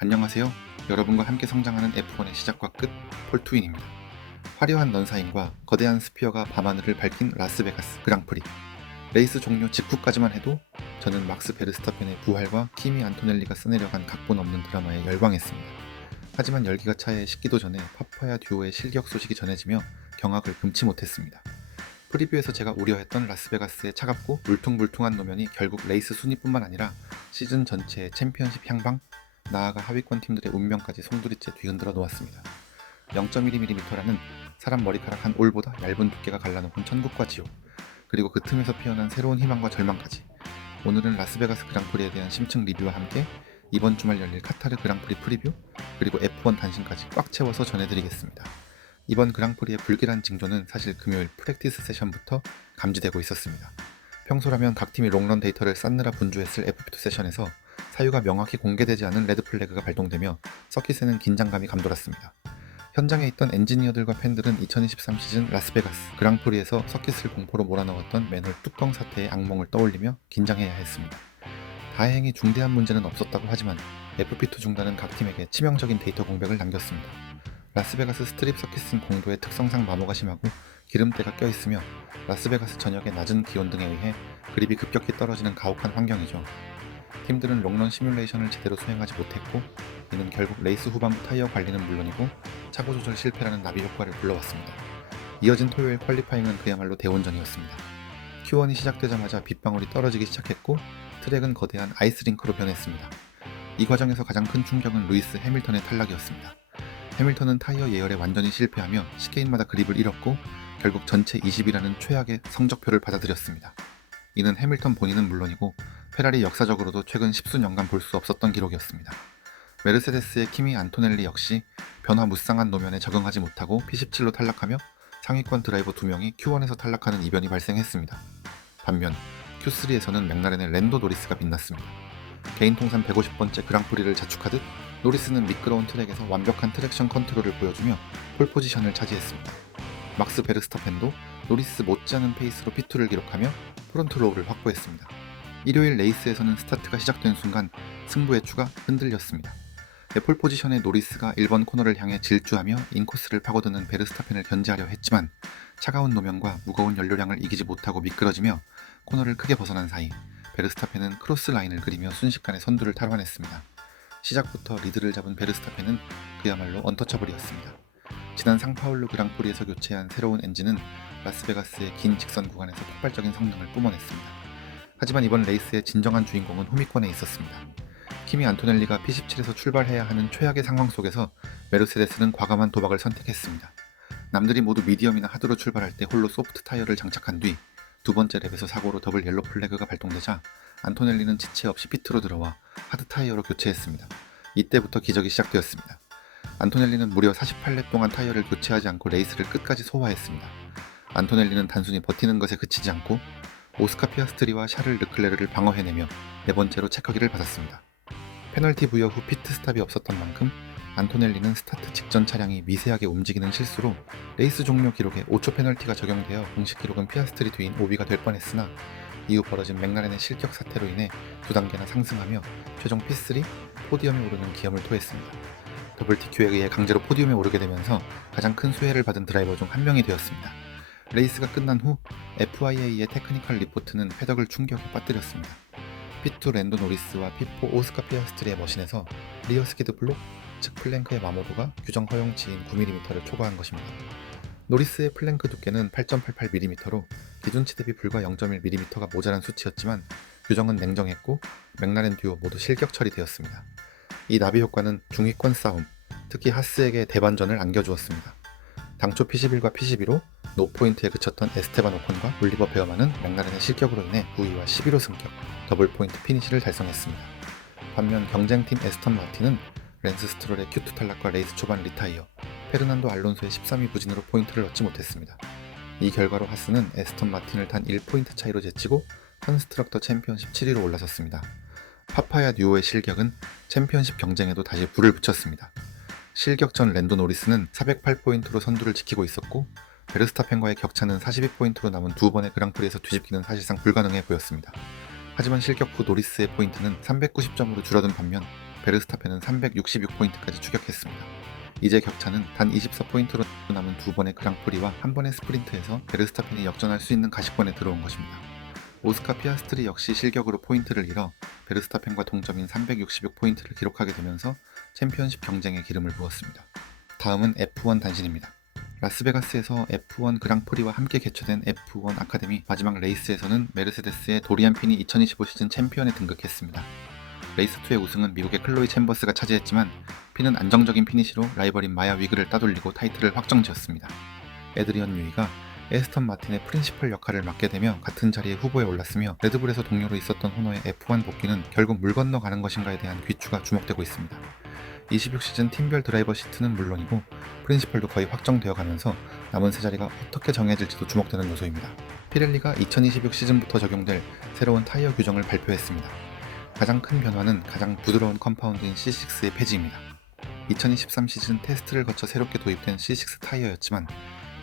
안녕하세요. 여러분과 함께 성장하는 F1의 시작과 끝, 폴 트윈입니다. 화려한 넌사인과 거대한 스피어가 밤하늘을 밝힌 라스베가스 그랑프리. 레이스 종료 직후까지만 해도 저는 막스 베르스타펜의 부활과 키미 안토넬리가 써내려간 각본 없는 드라마에 열광했습니다. 하지만 열기가 차에 식기도 전에 파파야 듀오의 실격 소식이 전해지며 경악을 금치 못했습니다. 프리뷰에서 제가 우려했던 라스베가스의 차갑고 울퉁불퉁한 노면이 결국 레이스 순위뿐만 아니라 시즌 전체의 챔피언십 향방, 나아가 하위권 팀들의 운명까지 송두리째 뒤흔들어 놓았습니다. 0.1mm라는 사람 머리카락 한 올보다 얇은 두께가 갈라놓은 천국과 지옥, 그리고 그 틈에서 피어난 새로운 희망과 절망까지. 오늘은 라스베가스 그랑프리에 대한 심층 리뷰와 함께 이번 주말 열릴 카타르 그랑프리 프리뷰, 그리고 F1 단신까지 꽉 채워서 전해드리겠습니다. 이번 그랑프리의 불길한 징조는 사실 금요일 프랙티스 세션부터 감지되고 있었습니다. 평소라면 각 팀이 롱런 데이터를 쌓느라 분주했을 FP2 세션에서 사유가 명확히 공개되지 않은 레드 플래그가 발동되며 서킷에는 긴장감이 감돌았습니다. 현장에 있던 엔지니어들과 팬들은 2023 시즌 라스베가스 그랑프리에서 서킷을 공포로 몰아넣었던 맨홀 뚜껑 사태의 악몽을 떠올리며 긴장해야 했습니다. 다행히 중대한 문제는 없었다고 하지만 FP2 중단은 각 팀에게 치명적인 데이터 공백을 남겼습니다. 라스베가스 스트립 서킷은 공도의 특성상 마모가 심하고 기름때가 껴있으며 라스베가스 전역의 낮은 기온 등에 의해 그립이 급격히 떨어지는 가혹한 환경이죠. 팀들은 롱런 시뮬레이션을 제대로 수행하지 못했고, 이는 결국 레이스 후반부 타이어 관리는 물론이고 차고 조절 실패라는 나비 효과를 불러왔습니다. 이어진 토요일 퀄리파잉은 그야말로 대원전이었습니다. Q1이 시작되자마자 빗방울이 떨어지기 시작했고 트랙은 거대한 아이스링크로 변했습니다. 이 과정에서 가장 큰 충격은 루이스 해밀턴의 탈락이었습니다. 해밀턴은 타이어 예열에 완전히 실패하며 시케인마다 그립을 잃었고 결국 전체 20이라는 최악의 성적표를 받아들였습니다. 이는 해밀턴 본인은 물론이고 페라리 역사적으로도 최근 10수년간 볼 수 없었던 기록이었습니다. 메르세데스의 키미 안토넬리 역시 변화무쌍한 노면에 적응하지 못하고 P17로 탈락하며 상위권 드라이버 2명이 Q1에서 탈락하는 이변이 발생했습니다. 반면 Q3에서는 맥라렌의 랜도 노리스가 빛났습니다. 개인 통산 150번째 그랑프리를 자축하듯 노리스는 미끄러운 트랙에서 완벽한 트랙션 컨트롤을 보여주며 폴 포지션을 차지했습니다. 막스 베르스타펜도 노리스 못지않은 페이스로 P2를 기록하며 프론트 로우를 확보했습니다. 일요일 레이스에서는 스타트가 시작된 순간 승부의 추가 흔들렸습니다. 폴 포지션의 노리스가 1번 코너를 향해 질주하며 인코스를 파고드는 베르스타펜을 견제하려 했지만 차가운 노면과 무거운 연료량을 이기지 못하고 미끄러지며 코너를 크게 벗어난 사이 베르스타펜은 크로스 라인을 그리며 순식간에 선두를 탈환했습니다. 시작부터 리드를 잡은 베르스타펜은 그야말로 언터처블이었습니다. 지난 상파울루 그랑프리에서 교체한 새로운 엔진은 라스베가스의 긴 직선 구간에서 폭발적인 성능을 뿜어냈습니다. 하지만 이번 레이스의 진정한 주인공은 후미권에 있었습니다. 키미 안토넬리가 P17에서 출발해야 하는 최악의 상황 속에서 메르세데스는 과감한 도박을 선택했습니다. 남들이 모두 미디엄이나 하드로 출발할 때 홀로 소프트 타이어를 장착한 뒤 두 번째 랩에서 사고로 더블 옐로 플래그가 발동되자 안토넬리는 지체 없이 피트로 들어와 하드 타이어로 교체했습니다. 이때부터 기적이 시작되었습니다. 안토넬리는 무려 48랩 동안 타이어를 교체하지 않고 레이스를 끝까지 소화했습니다. 안토넬리는 단순히 버티는 것에 그치지 않고 오스카 피아스트리와 샤를 르클레르를 방어해내며 네 번째로 체커기를 받았습니다. 페널티 부여 후 피트스탑이 없었던 만큼 안토넬리는 스타트 직전 차량이 미세하게 움직이는 실수로 레이스 종료 기록에 5초 페널티가 적용되어 공식 기록은 피아스트리 뒤인 오비가 될 뻔했으나 이후 벌어진 맥라렌의 실격 사태로 인해 두 단계나 상승하며 최종 P3 포디엄에 오르는 기염을 토했습니다. WTQ에 의해 강제로 포디움에 오르게 되면서 가장 큰 수혜를 받은 드라이버 중 한 명이 되었습니다. 레이스가 끝난 후 FIA의 테크니컬 리포트는 패덕을 충격에 빠뜨렸습니다. P2 랜도 노리스와 P4 오스카 피아스트리의 머신에서 리어 스키드 블록, 즉 플랭크의 마모도가 규정 허용치인 9mm를 초과한 것입니다. 노리스의 플랭크 두께는 8.88mm로 기준치 대비 불과 0.1mm가 모자란 수치였지만 규정은 냉정했고 맥라렌 듀오 모두 실격 처리되었습니다. 이 나비 효과는 중위권 싸움, 특히 하스에게 대반전을 안겨주었습니다. 당초 P11과 P12로 노포인트에 그쳤던 에스테반 오콘과 올리버 베어만은 맥라렌의 실격으로 인해 9위와 11호 승격, 더블 포인트 피니시를 달성했습니다. 반면 경쟁팀 에스턴 마틴은 랜스 스트롤의 Q2 탈락과 레이스 초반 리타이어, 페르난도 알론소의 13위 부진으로 포인트를 얻지 못했습니다. 이 결과로 하스는 에스턴 마틴을 단 1포인트 차이로 제치고 컨스트럭터 챔피언십 7위로 올라섰습니다. 파파야 듀오의 실격은 챔피언십 경쟁에도 다시 불을 붙였습니다. 실격 전 랜도 노리스는 408포인트로 선두를 지키고 있었고 베르스타펜과의 격차는 42포인트로 남은 두 번의 그랑프리에서 뒤집기는 사실상 불가능해 보였습니다. 하지만 실격 후 노리스의 포인트는 390점으로 줄어든 반면 베르스타펜은 366포인트까지 추격했습니다. 이제 격차는 단 24포인트로 남은 두 번의 그랑프리와 한 번의 스프린트에서 베르스타펜이 역전할 수 있는 가시권에 들어온 것입니다. 오스카 피아스트리 역시 실격으로 포인트를 잃어 베르스타펜과 동점인 366포인트를 기록하게 되면서 챔피언십 경쟁에 기름을 부었습니다. 다음은 F1 단신입니다. 라스베가스에서 F1 그랑프리와 함께 개최된 F1 아카데미 마지막 레이스에서는 메르세데스의 도리안 핀이 2025 시즌 챔피언에 등극했습니다. 레이스2의 우승은 미국의 클로이 챔버스가 차지했지만 핀은 안정적인 피니시로 라이벌인 마야 위그를 따돌리고 타이틀을 확정지었습니다. 에드리언 유이가 에스턴 마틴의 프린시펄 역할을 맡게 되며 같은 자리에 후보에 올랐으며 레드불에서 동료로 있었던 호너의 F1 복귀는 결국 물 건너 가는 것인가에 대한 귀추가 주목되고 있습니다. 26시즌 팀별 드라이버 시트는 물론이고 프린시펄도 거의 확정되어 가면서 남은 세 자리가 어떻게 정해질지도 주목되는 요소입니다. 피렐리가 2026 시즌부터 적용될 새로운 타이어 규정을 발표했습니다. 가장 큰 변화는 가장 부드러운 컴파운드인 C6의 폐지입니다. 2023 시즌 테스트를 거쳐 새롭게 도입된 C6 타이어였지만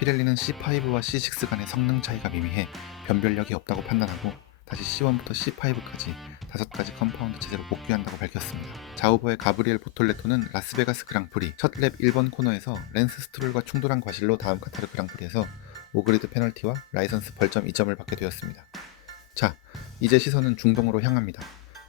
피렐리는 C5와 C6 간의 성능 차이가 미미해 변별력이 없다고 판단하고 다시 C1부터 C5까지 5가지 컴파운드 체제로 복귀한다고 밝혔습니다. 자우버의 가브리엘 보톨레토는 라스베가스 그랑프리 첫 랩 1번 코너에서 랜스 스트롤과 충돌한 과실로 다음 카타르 그랑프리에서 오그리드 페널티와 라이선스 벌점 2점을 받게 되었습니다. 자, 이제 시선은 중동으로 향합니다.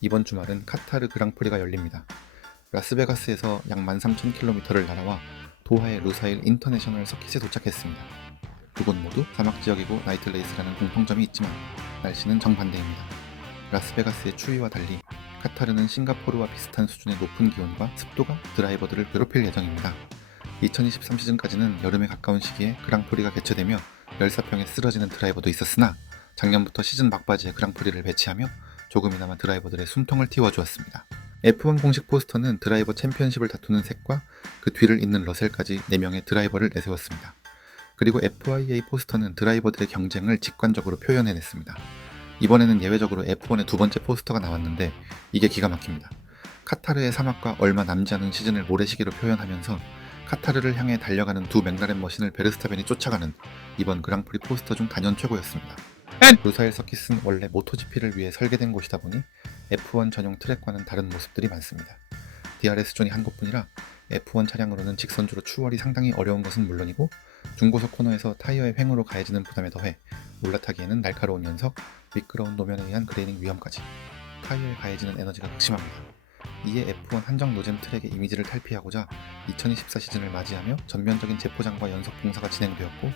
이번 주말은 카타르 그랑프리가 열립니다. 라스베가스에서 약 13,000km를 날아와 도하의 루사일 인터내셔널 서킷에 도착했습니다. 두 곳 모두 사막 지역이고 나이트 레이스라는 공통점이 있지만 날씨는 정반대입니다. 라스베가스의 추위와 달리 카타르는 싱가포르와 비슷한 수준의 높은 기온과 습도가 드라이버들을 괴롭힐 예정입니다. 2023 시즌까지는 여름에 가까운 시기에 그랑프리가 개최되며 열사병에 쓰러지는 드라이버도 있었으나 작년부터 시즌 막바지에 그랑프리를 배치하며 조금이나마 드라이버들의 숨통을 틔워주었습니다. F1 공식 포스터는 드라이버 챔피언십을 다투는 색과 그 뒤를 잇는 러셀까지 4명의 드라이버를 내세웠습니다. 그리고 FIA 포스터는 드라이버들의 경쟁을 직관적으로 표현해냈습니다. 이번에는 예외적으로 F1의 두 번째 포스터가 나왔는데 이게 기가 막힙니다. 카타르의 사막과 얼마 남지 않은 시즌을 모래시계로 표현하면서 카타르를 향해 달려가는 두 맥라렌 머신을 베르스타펜이 쫓아가는 이번 그랑프리 포스터 중 단연 최고였습니다. 루사일 서킷은 원래 모토GP를 위해 설계된 곳이다 보니 F1 전용 트랙과는 다른 모습들이 많습니다. DRS 존이 한 곳뿐이라 F1 차량으로는 직선주로 추월이 상당히 어려운 것은 물론이고 중고속 코너에서 타이어의 횡으로 가해지는 부담에 더해 올라타기에는 날카로운 연석, 미끄러운 노면에 의한 그레이닝 위험까지 타이어에 가해지는 에너지가 극심합니다. 이에 F1 한정 노잼 트랙의 이미지를 탈피하고자 2024 시즌을 맞이하며 전면적인 재포장과 연석 공사가 진행되었고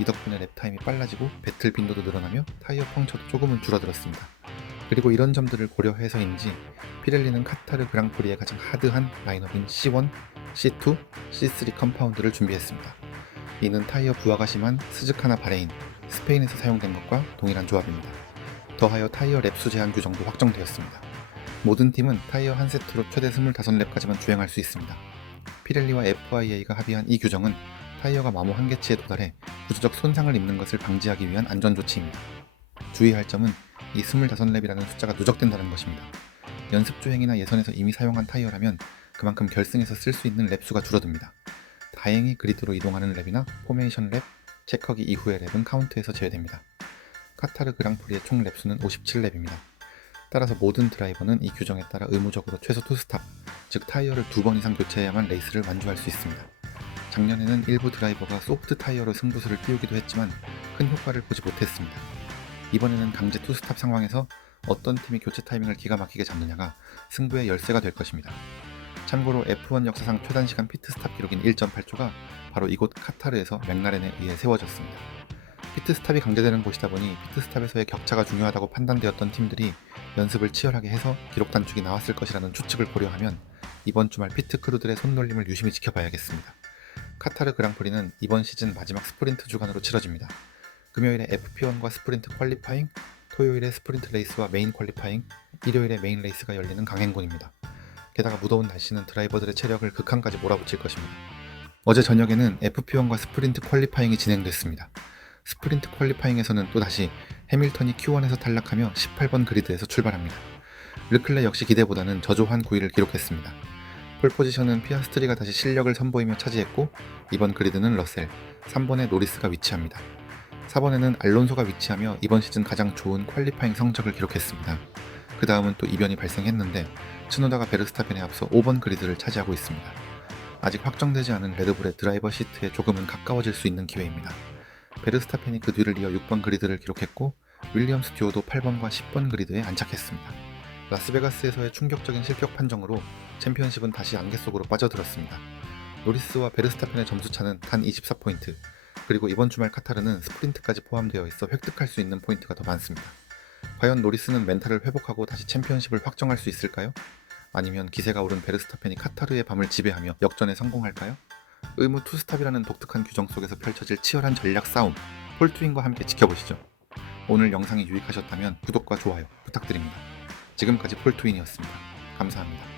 이 덕분에 랩타임이 빨라지고 배틀 빈도도 늘어나며 타이어 펑처도 조금은 줄어들었습니다. 그리고 이런 점들을 고려해서인지 피렐리는 카타르 그랑프리의 가장 하드한 라인업인 C1, C2, C3 컴파운드를 준비했습니다. 이는 타이어 부하가 심한 스즈카나 바레인, 스페인에서 사용된 것과 동일한 조합입니다. 더하여 타이어 랩수 제한 규정도 확정되었습니다. 모든 팀은 타이어 한 세트로 최대 25랩까지만 주행할 수 있습니다. 피렐리와 FIA가 합의한 이 규정은 타이어가 마모 한계치에 도달해 구조적 손상을 입는 것을 방지하기 위한 안전조치입니다. 주의할 점은 이 25랩이라는 숫자가 누적된다는 것입니다. 연습 주행이나 예선에서 이미 사용한 타이어라면 그만큼 결승에서 쓸 수 있는 랩수가 줄어듭니다. 다행히 그리드로 이동하는 랩이나 포메이션 랩, 체커기 이후의 랩은 카운트에서 제외됩니다. 카타르 그랑프리의 총 랩수는 57랩입니다. 따라서 모든 드라이버는 이 규정에 따라 의무적으로 최소 2스탑, 즉 타이어를 2번 이상 교체해야만 레이스를 완주할 수 있습니다. 작년에는 일부 드라이버가 소프트 타이어로 승부수를 띄우기도 했지만 큰 효과를 보지 못했습니다. 이번에는 강제 2스탑 상황에서 어떤 팀이 교체 타이밍을 기가 막히게 잡느냐가 승부의 열쇠가 될 것입니다. 참고로 F1 역사상 최단시간 피트스탑 기록인 1.8초가 바로 이곳 카타르에서 맥라렌에 의해 세워졌습니다. 피트스탑이 강제되는 곳이다 보니 피트스탑에서의 격차가 중요하다고 판단되었던 팀들이 연습을 치열하게 해서 기록 단축이 나왔을 것이라는 추측을 고려하면 이번 주말 피트 크루들의 손놀림을 유심히 지켜봐야겠습니다. 카타르 그랑프리는 이번 시즌 마지막 스프린트 주간으로 치러집니다. 금요일에 FP1과 스프린트 퀄리파잉, 토요일에 스프린트 레이스와 메인 퀄리파잉, 일요일에 메인 레이스가 열리는 강행군입니다. 게다가 무더운 날씨는 드라이버들의 체력을 극한까지 몰아붙일 것입니다. 어제 저녁에는 FP1과 스프린트 퀄리파잉이 진행됐습니다. 스프린트 퀄리파잉에서는 또다시 해밀턴이 Q1에서 탈락하며 18번 그리드에서 출발합니다. 르클레 역시 기대보다는 저조한 9위를 기록했습니다. 폴포지션은 피아스트리가 다시 실력을 선보이며 차지했고 이번 그리드는 러셀, 3번에 노리스가 위치합니다. 4번에는 알론소가 위치하며 이번 시즌 가장 좋은 퀄리파잉 성적을 기록했습니다. 그 다음은 또 이변이 발생했는데 츠노다가 베르스타펜에 앞서 5번 그리드를 차지하고 있습니다. 아직 확정되지 않은 레드불의 드라이버 시트에 조금은 가까워질 수 있는 기회입니다. 베르스타펜이 그 뒤를 이어 6번 그리드를 기록했고 윌리엄 스튜어도 8번과 10번 그리드에 안착했습니다. 라스베가스에서의 충격적인 실격 판정으로 챔피언십은 다시 안개 속으로 빠져들었습니다. 노리스와 베르스타펜의 점수차는 단 24포인트, 그리고 이번 주말 카타르는 스프린트까지 포함되어 있어 획득할 수 있는 포인트가 더 많습니다. 과연 노리스는 멘탈을 회복하고 다시 챔피언십을 확정할 수 있을까요? 아니면 기세가 오른 베르스타펜이 카타르의 밤을 지배하며 역전에 성공할까요? 의무 투스탑이라는 독특한 규정 속에서 펼쳐질 치열한 전략 싸움, 폴트윈과 함께 지켜보시죠. 오늘 영상이 유익하셨다면 구독과 좋아요 부탁드립니다. 지금까지 폴트윈이었습니다. 감사합니다.